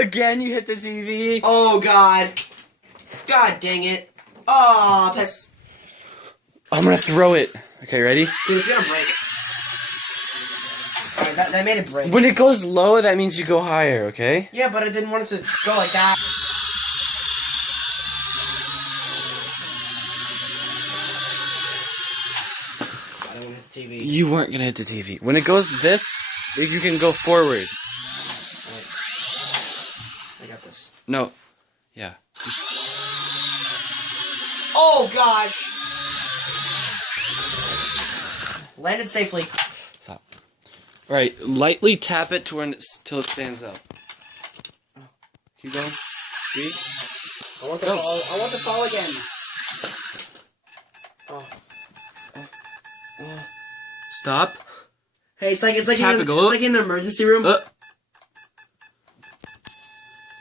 Again, you hit the TV. Oh, God. God dang it. Oh, that's... I'm gonna throw it. Okay, ready? Dude, it's gonna break. Alright, that made it break. When it goes low, that means you go higher, okay? Yeah, but I didn't want it to go like that. I don't want to hit the TV. You weren't gonna hit the TV. When it goes this, you can go forward. I got this. No. Yeah. Oh, gosh. Landed safely. Stop. Alright, lightly tap it till it stands up. Keep going. See? I want the fall. I want the fall again. Oh. Stop. Hey, it's like Tap it, go up. in the emergency room.